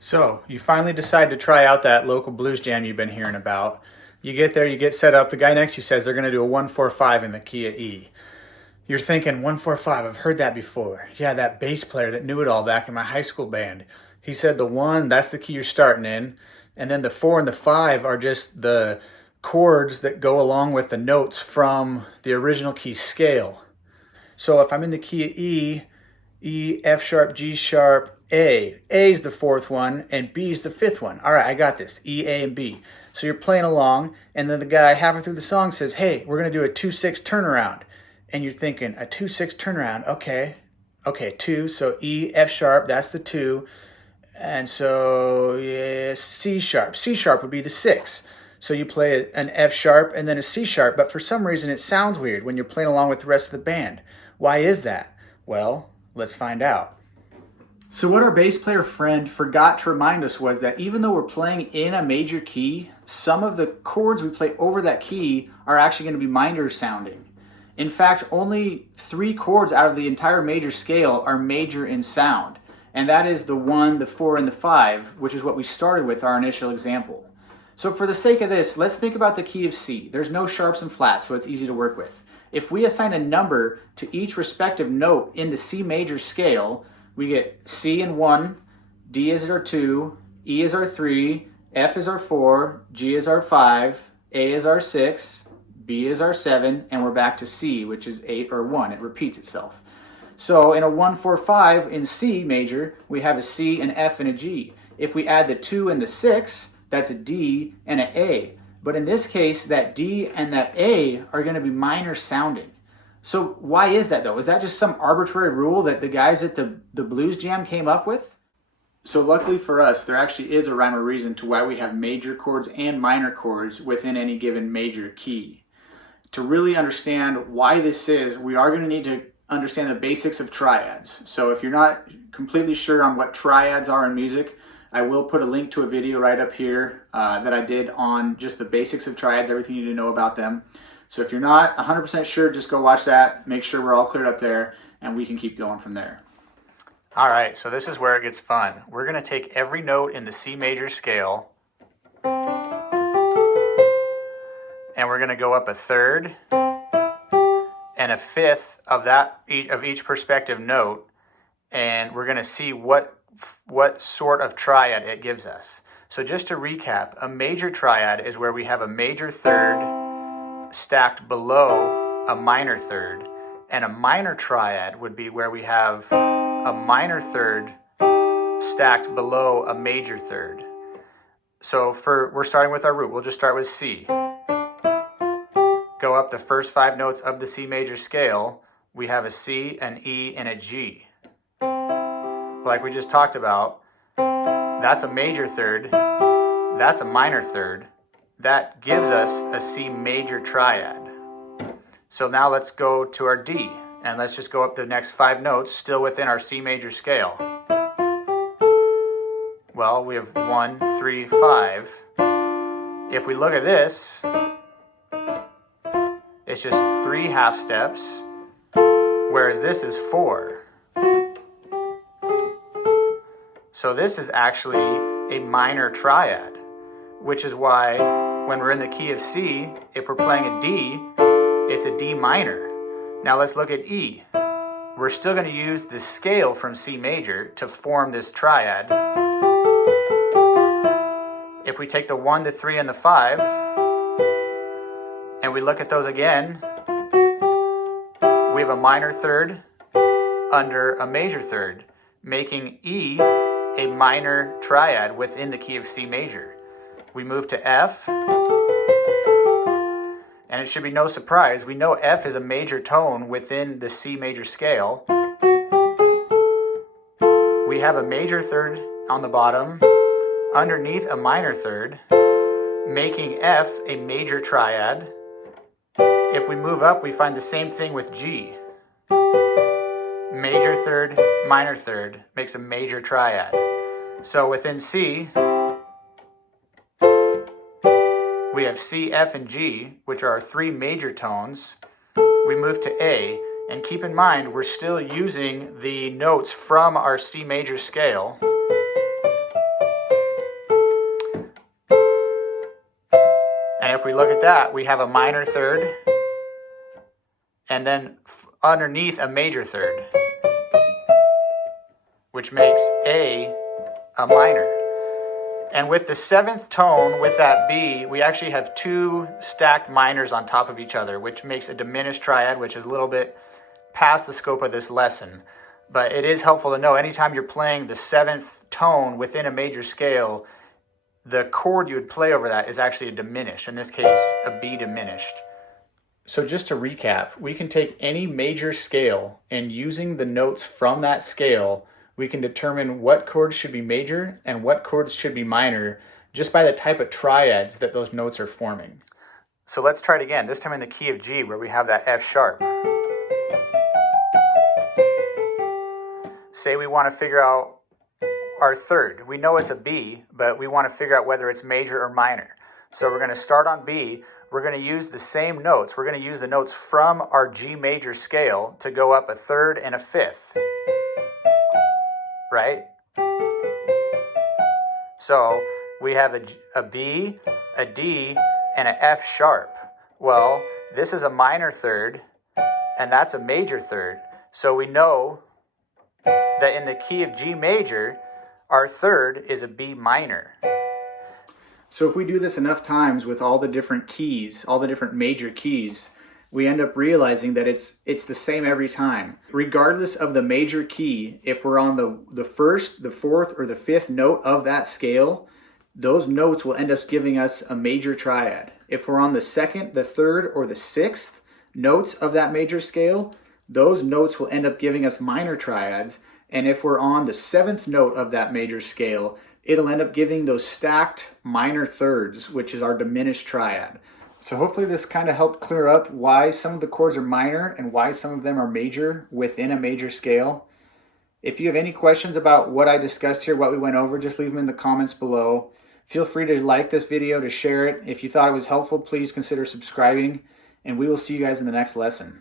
So you finally decide to try out that local blues jam you've been hearing about. You get there, you get set up. The guy next to you says they're going to do a 1-4-5 in the key of E. You're thinking 1-4-5. I've heard that before. Yeah, that bass player that knew it all back in my high school band. He said the 1, that's the key you're starting in, and then the 4 and the 5 are just the chords that go along with the notes from the original key scale. So if I'm in the key of E, E, F sharp, G sharp, A. A is the 4th one, and B is the 5th one. All right, I got this. E, A, and B. So you're playing along, and then the guy halfway through the song says, hey, we're going to do a 2-6 turnaround. And you're thinking, a 2-6 turnaround, okay. Okay, 2, so E, F sharp, that's the 2. And so yeah, C sharp. C sharp would be the 6. So you play an F sharp and then a C sharp, but for some reason it sounds weird when you're playing along with the rest of the band. Why is that? Well, let's find out. So what our bass player friend forgot to remind us was that even though we're playing in a major key, some of the chords we play over that key are actually going to be minor sounding. In fact, only 3 chords out of the entire major scale are major in sound. And that is the 1, the 4, and the 5, which is what we started with our initial example. So for the sake of this, let's think about the key of C. There's no sharps and flats, so it's easy to work with. If we assign a number to each respective note in the C major scale, we get C in 1, D is our 2, E is our 3, F is our 4, G is our 5, A is our 6, B is our 7, and we're back to C, which is 8 or 1. It repeats itself. So in a 1-4-5 in C major, we have a C, an F, and a G. If we add the 2 and the 6, that's a D and an A. But in this case, that D and that A are going to be minor sounding. So why is that though? Is that just some arbitrary rule that the guys at the blues jam came up with? So luckily for us, there actually is a rhyme or reason to why we have major chords and minor chords within any given major key. To really understand why this is, we are going to need to understand the basics of triads. So if you're not completely sure on what triads are in music, I will put a link to a video right up here that I did on just the basics of triads, everything you need to know about them. So if you're not 100% sure, just go watch that, make sure we're all cleared up there, and we can keep going from there. All right, so this is where it gets fun. We're going to take every note in the C major scale, and we're going to go up a third and a fifth of each perspective note, and we're going to see what sort of triad it gives us. So just to recap, a major triad is where we have a major third stacked below a minor third, and a minor triad would be where we have a minor third stacked below a major third. So we're starting with our root. We'll just start with C. Go up the first 5 notes of the C major scale. We have a C, an E, and a G. Like we just talked about, that's a major third, that's a minor third. That gives us a C major triad. So now let's go to our D, and let's just go up the next 5 notes, still within our C major scale. Well, we have 1, 3, 5. If we look at this, it's just 3 half steps, whereas this is 4. So this is actually a minor triad, which is why when we're in the key of C, if we're playing a D, it's a D minor. Now let's look at E. We're still going to use the scale from C major to form this triad. If we take the 1, the 3, and the 5, and we look at those again, we have a minor third under a major third, making E a minor triad within the key of C major. We move to F, and it should be no surprise, we know F is a major tone within the C major scale. We have a major third on the bottom, underneath a minor third, making F a major triad. If we move up, we find the same thing with G. Major third, minor third makes a major triad. So within C, we have C, F, and G, which are our 3 major tones. We move to A, and keep in mind, we're still using the notes from our C major scale. if we look at that, we have a minor third, and then underneath a major third, which makes a minor. And with the seventh tone, with that B, we actually have two stacked minors on top of each other, which makes a diminished triad, which is a little bit past the scope of this lesson. But it is helpful to know anytime you're playing the seventh tone within a major scale, the chord you would play over that is actually a diminished, in this case, a B diminished. So just to recap, we can take any major scale and using the notes from that scale, we can determine what chords should be major and what chords should be minor just by the type of triads that those notes are forming. So let's try it again, this time in the key of G where we have that F sharp. Say we want to figure out our third. We know it's a B, but we want to figure out whether it's major or minor. So we're going to start on B. We're going to use the same notes. We're going to use the notes from our G major scale to go up a third and a fifth. Right? So we have a B, a D, and an F sharp. Well, this is a minor third, and that's a major third. So we know that in the key of G major, our third is a B minor. So if we do this enough times with all the different keys, all the different major keys, we end up realizing that it's the same every time. Regardless of the major key, if we're on the first, the fourth, or the fifth note of that scale, those notes will end up giving us a major triad. If we're on the second, the third, or the sixth notes of that major scale, those notes will end up giving us minor triads. And if we're on the seventh note of that major scale, it'll end up giving those stacked minor thirds, which is our diminished triad. So hopefully this kind of helped clear up why some of the chords are minor and why some of them are major within a major scale. If you have any questions about what I discussed here, what we went over, just leave them in the comments below. Feel free to like this video, to share it. If you thought it was helpful, please consider subscribing, and we will see you guys in the next lesson.